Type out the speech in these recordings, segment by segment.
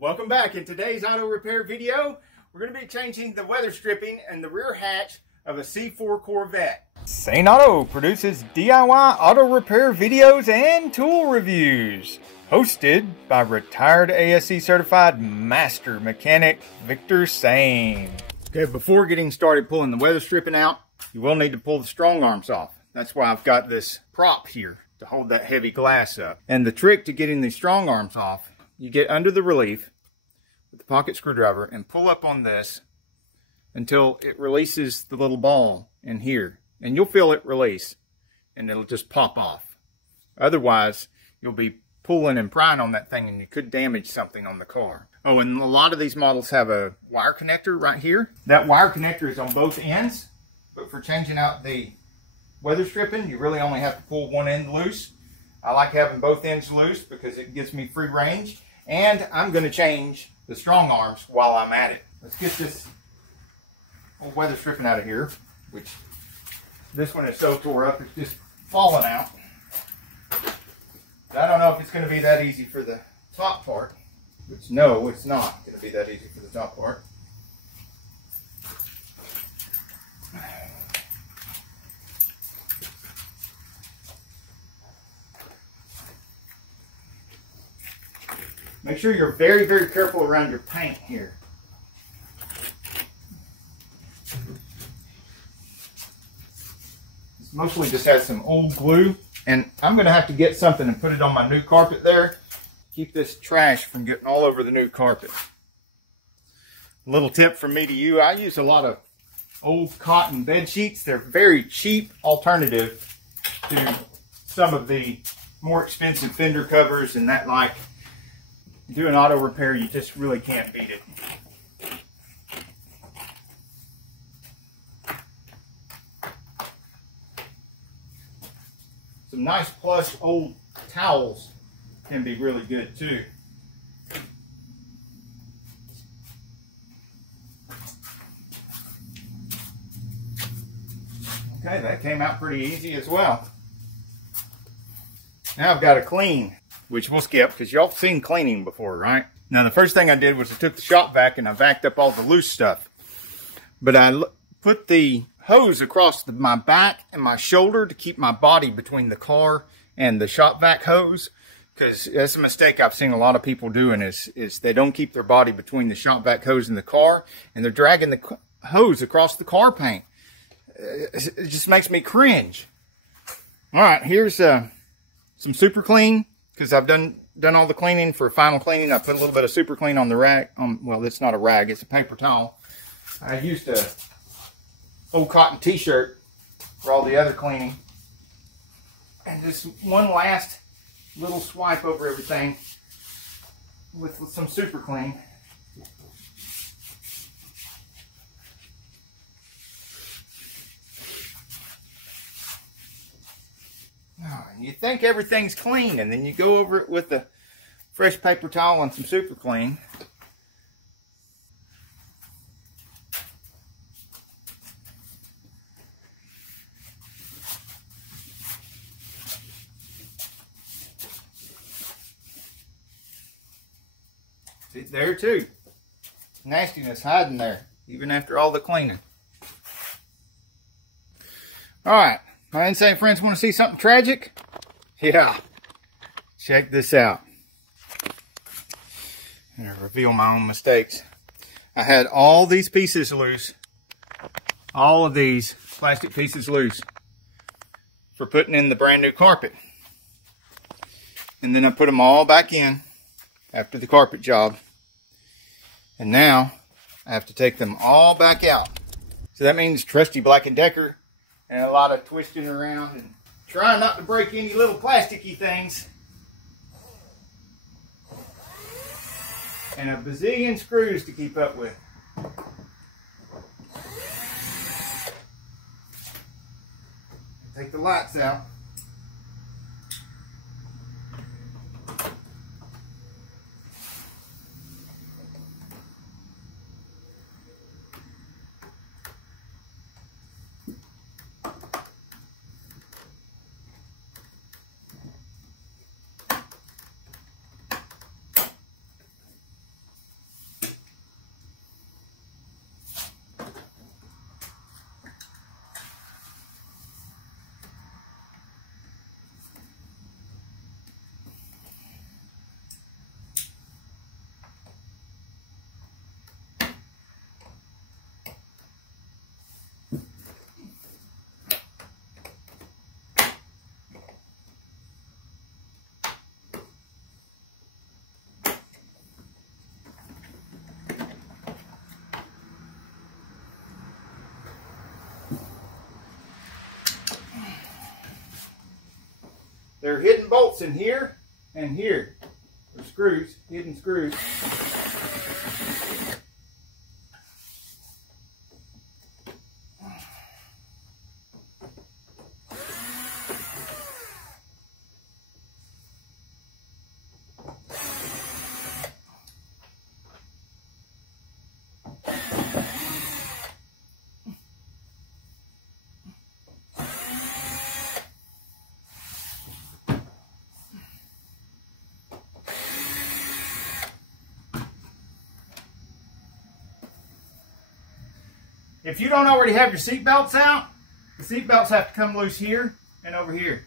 Welcome back. In today's auto repair video, we're going to be changing the weather stripping and the rear hatch of a C4 Corvette. Saneauto produces DIY auto repair videos and tool reviews. Hosted by retired ASE certified master mechanic Victor Sane. Okay, before getting started pulling the weather stripping out, you will need to pull the strong arms off. That's why I've got this prop here to hold that heavy glass up. And the trick to getting these strong arms off, you get under the relief with the pocket screwdriver and pull up on this until it releases the little ball in here. And you'll feel it release and it'll just pop off. Otherwise, you'll be pulling and prying on that thing and you could damage something on the car. Oh, and a lot of these models have a wire connector right here. That wire connector is on both ends, but for changing out the weather stripping, you really only have to pull one end loose. I like having both ends loose because it gives me free range. And I'm going to change the strong arms while I'm at it. Let's get this old weather stripping out of here, which this one is so tore up, it's just falling out. But I don't know if it's going to be that easy for the top part, which no, it's not going to be that easy for the top part. Make sure you're very, very careful around your paint here. This mostly just has some old glue, and I'm going to have to get something and put it on my new carpet there. Keep this trash from getting all over the new carpet. A little tip from me to you, I use a lot of old cotton bed sheets. They're very cheap alternative to some of the more expensive fender covers and that like. Doing auto repair, you just really can't beat it. Some nice plush old towels can be really good too. Okay, that came out pretty easy as well. Now I've got to clean, which we'll skip because y'all seen cleaning before, right? Now the first thing I did was I took the shop vac and I vacked up all the loose stuff. But I put the hose across my back and my shoulder to keep my body between the car and the shop vac hose. Because that's a mistake I've seen a lot of people doing is they don't keep their body between the shop vac hose and the car, and they're dragging the hose across the car paint. It just makes me cringe. All right, here's some super clean. Because I've done all the cleaning for final cleaning. I put a little bit of super clean on the rag. Well, it's not a rag, it's a paper towel. I used a old cotton t-shirt for all the other cleaning. And just one last little swipe over everything with some super clean. You think everything's clean, and then you go over it with a fresh paper towel and some super clean. See, there too. Nastiness hiding there, even after all the cleaning. All right. My insane friends want to see something tragic? Yeah. Check this out. I'm going to reveal my own mistakes. I had all these pieces loose. All of these plastic pieces loose for putting in the brand new carpet. And then I put them all back in after the carpet job. And now I have to take them all back out. So that means trusty Black & Decker and a lot of twisting around and trying not to break any little plasticky things. And a bazillion screws to keep up with. Take the lights out. There are hidden bolts in here and here. There's screws, hidden screws. If you don't already have your seat belts out, the seat belts have to come loose here and over here.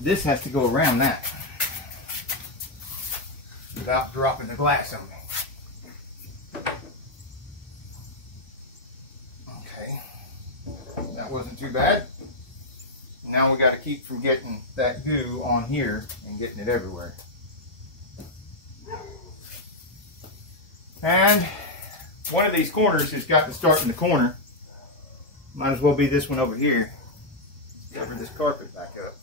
This has to go around that without dropping the glass on me. Okay, that wasn't too bad. Now we got to keep from getting that goo on here and getting it everywhere. And one of these corners has got to start in the corner. Might as well be this one over here. Cover this carpet back up.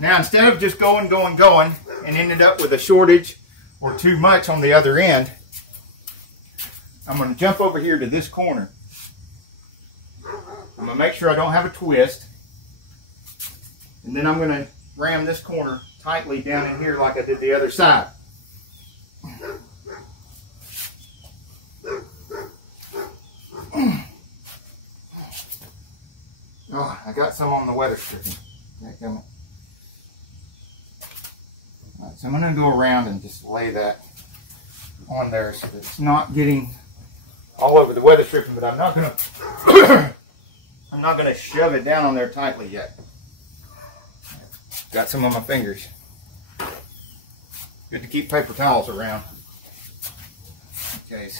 Now, instead of just going and ended up with a shortage or too much on the other end, I'm going to jump over here to this corner. I'm going to make sure I don't have a twist. And then I'm going to ram this corner tightly down in here like I did the other side. Oh, I got some on the weather stripping. All right, so I'm going to go around and just lay that on there so that it's not getting all over the weather stripping, but I'm not going to I'm not going to shove it down on there tightly yet. Got some on my fingers. Good to keep paper towels around. Okay.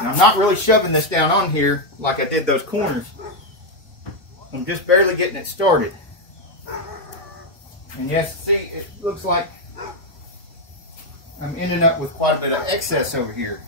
Now, I'm not really shoving this down on here like I did those corners. I'm just barely getting it started. And yes, see, it looks like I'm ending up with quite a bit of excess over here.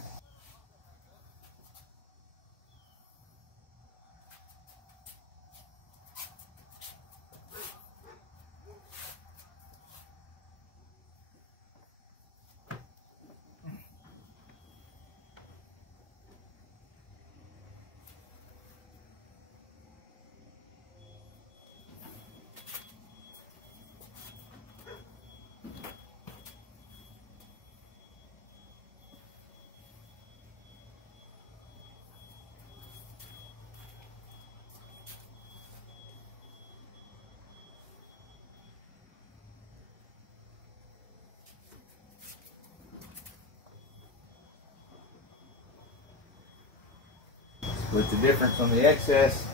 Split the difference on the excess.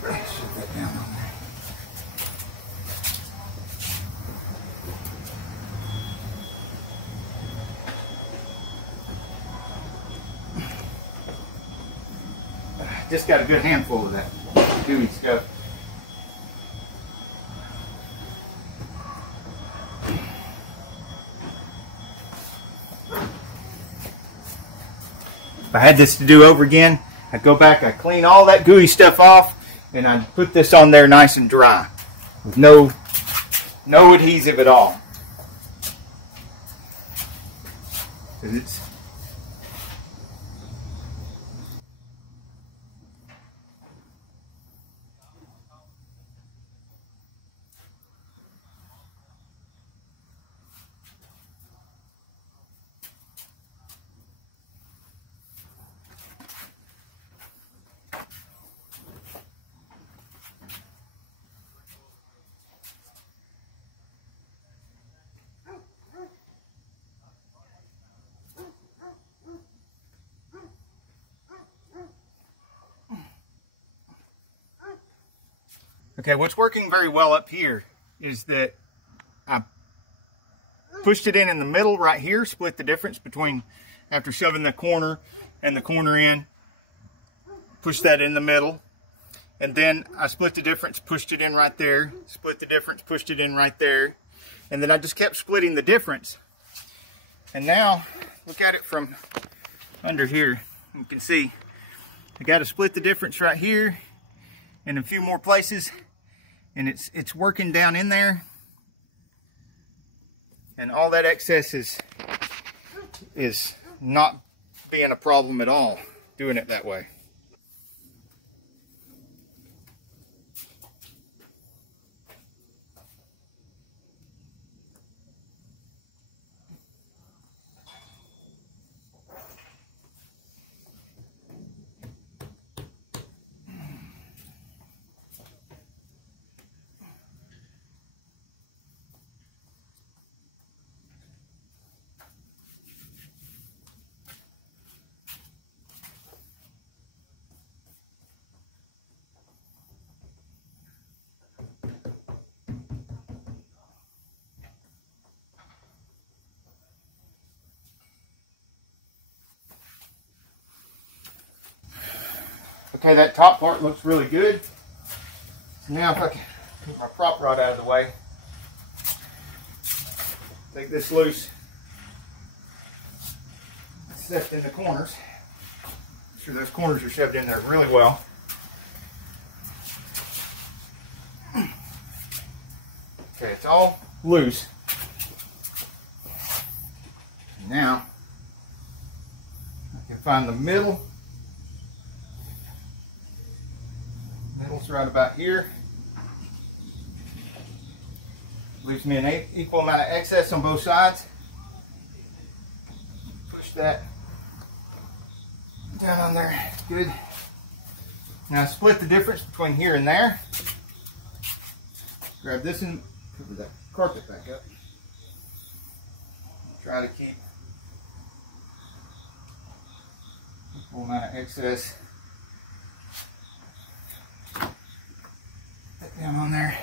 Shut that down on there. Just got a good handful of that gooey stuff. If I had this to do over again, I'd go back, I'd clean all that gooey stuff off, and I'd put this on there nice and dry with no adhesive at all. 'Cause it's okay, what's working very well up here is that I pushed it in the middle right here, split the difference between after shoving the corner and the corner in, pushed that in the middle, and then I split the difference, pushed it in right there, split the difference, pushed it in right there, and then I just kept splitting the difference. And now, look at it from under here. You can see I got to split the difference right here and a few more places, and it's working down in there, and all that excess is not being a problem at all doing it that way. Okay, that top part looks really good. So now if I can get my prop rod out of the way, take this loose, set in the corners. Make sure those corners are shoved in there really well. Okay, it's all loose. Now I can find the middle right about here. Leaves me an equal amount of excess on both sides. Push that down on there. Good. Now split the difference between here and there. Grab this and cover that carpet back up. Try to keep equal amount of excess. Put down on there.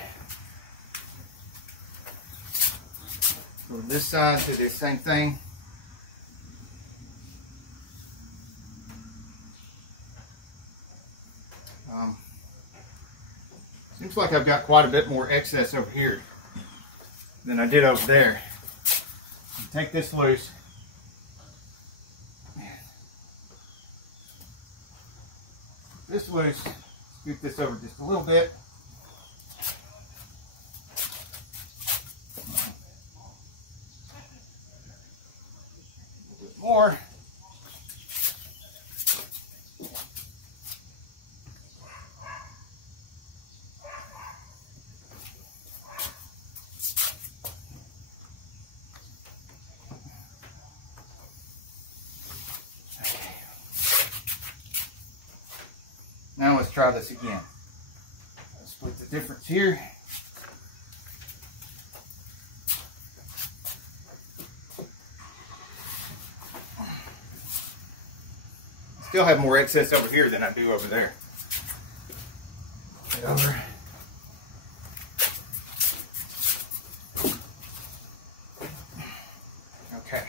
Go to this side, do the same thing. Seems like I've got quite a bit more excess over here than I did over there. Take this loose. This loose. Scoot this over just a little bit. A little bit more. Now let's try this again. Let's split the difference here. Still have more excess over here than I do over there. Get over. Okay.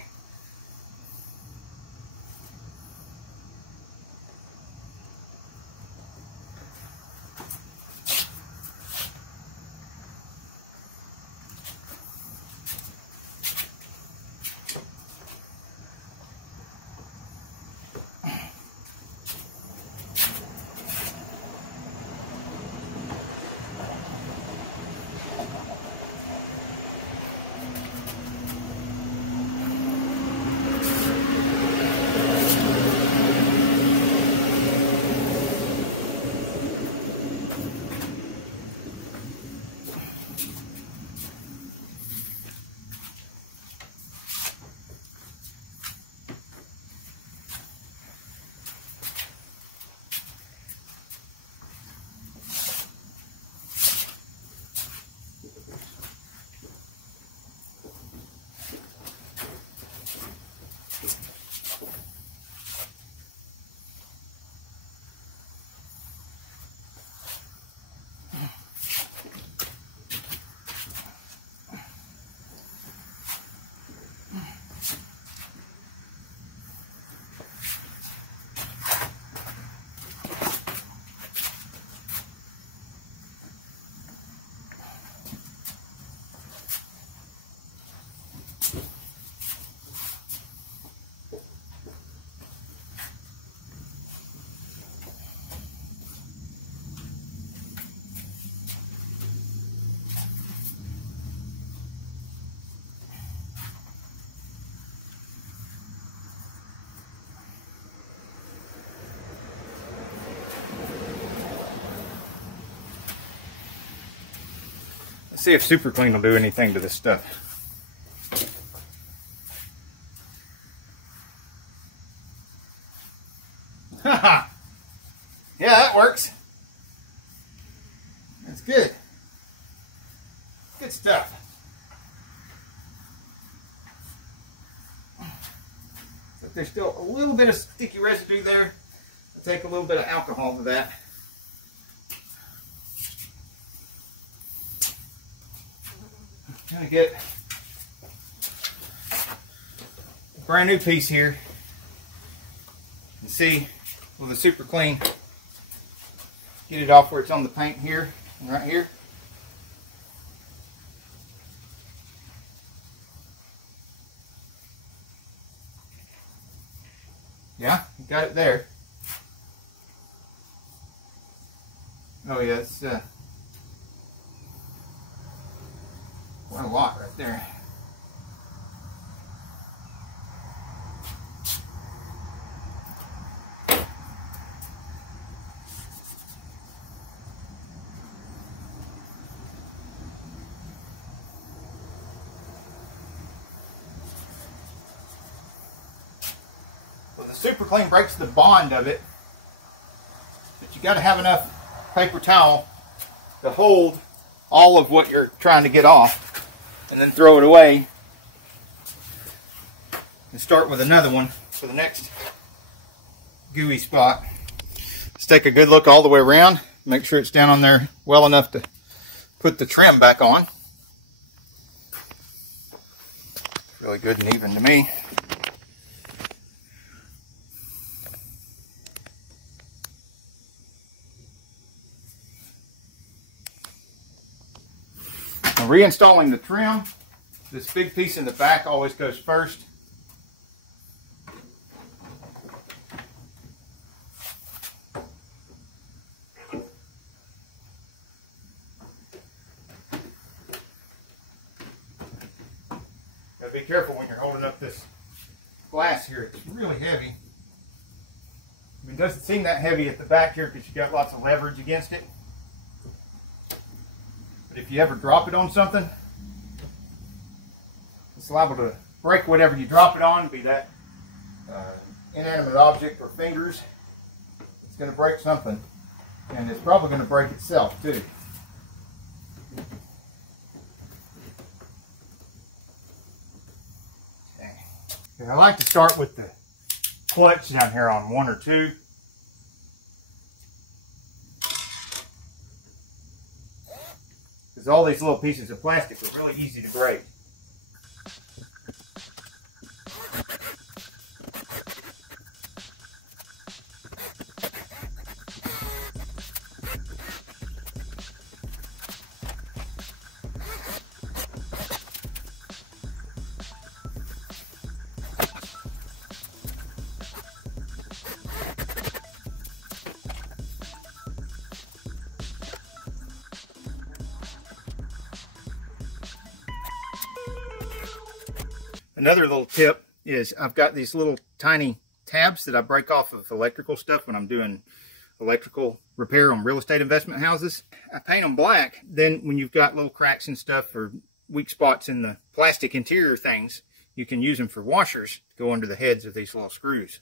Let's see if Super Clean will do anything to this stuff. Haha! Yeah, that works. That's good. Good stuff. But there's still a little bit of sticky residue there. I'll take a little bit of alcohol to that. Gonna get a brand new piece here and see with the Super Clean, get it off where it's on the paint here and right here. Yeah, you got it there. Oh yeah, it's quite a lot right there. the Super Clean breaks the bond of it, but you got to have enough paper towel to hold all of what you're trying to get off, and then throw it away and start with another one for the next gooey spot. Let's take a good look all the way around, make sure it's down on there well enough to put the trim back on. Really good and even to me. Now, reinstalling the trim, this big piece in the back always goes first. Be careful when you're holding up this glass here. It's really heavy. I mean, it doesn't seem that heavy at the back here because you got lots of leverage against it. But if you ever drop it on something, it's liable to break whatever you drop it on, be that inanimate object or fingers. It's going to break something, and it's probably going to break itself too. I like to start with the clutch down here on 1 or 2. Because all these little pieces of plastic are really easy to break. Another little tip is I've got these little tiny tabs that I break off of electrical stuff when I'm doing electrical repair on real estate investment houses. I paint them black. Then when you've got little cracks and stuff or weak spots in the plastic interior things, you can use them for washers to go under the heads of these little screws.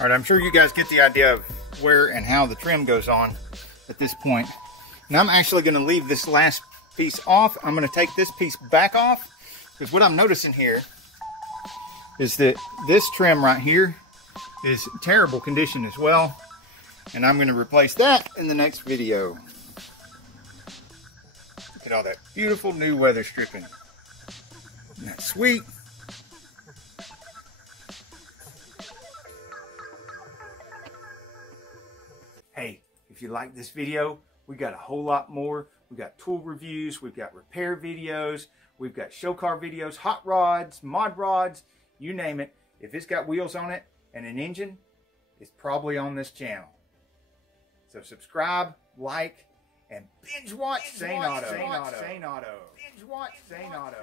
Alright, I'm sure you guys get the idea of where and how the trim goes on at this point. Now I'm actually going to leave this last piece off. I'm going to take this piece back off, because what I'm noticing here is that this trim right here is in terrible condition as well, and I'm going to replace that in the next video. Look at all that beautiful new weather stripping. Isn't that sweet? Hey, if you like this video, we got a whole lot more. We got tool reviews, we've got repair videos, we've got show car videos, hot rods, mod rods, you name it. If it's got wheels on it and an engine, it's probably on this channel. So subscribe, like, and binge watch Saneauto. Binge watch Saneauto.